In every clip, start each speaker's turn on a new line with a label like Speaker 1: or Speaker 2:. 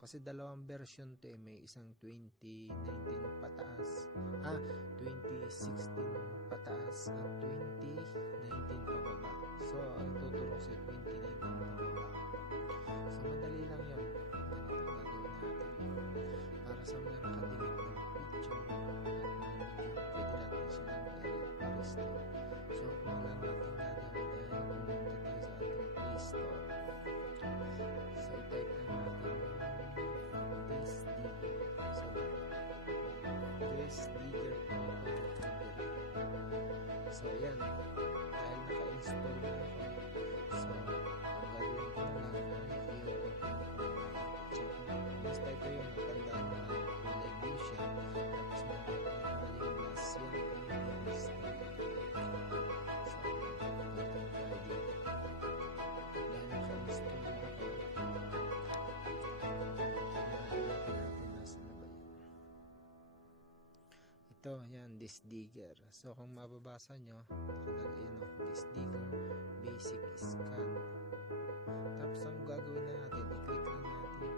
Speaker 1: kasi dalawang version to eh. May isang 2019 pataas. Ah, 2016 pataas at 2019 pababa. So, ang tuturo sa 2019 pababa. So, madali lang yun. Ganito gagawin natin. Para sa mga nakadelete ng picture at mga video, pwede natin silang i-restore. So, kung lang natin So, yan. Dahil this digger. So, kung mababasa nyo, nakalagay yun, oh, this digger, basic scan. Tapos, ang gagawin na natin, i-click lang natin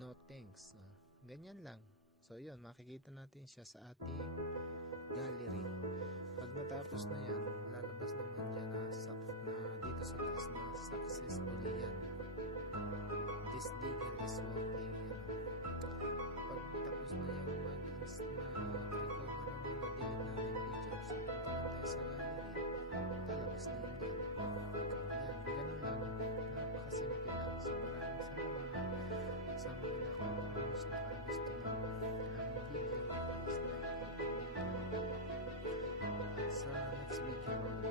Speaker 1: no thanks. Ah, ganyan lang. So, yun, makikita natin siya sa ating gallery. Pag natapos na yan, lalabas naman dyan na, sa, na dito sa taas na successfully yan. This digger is working. Nakapag-post na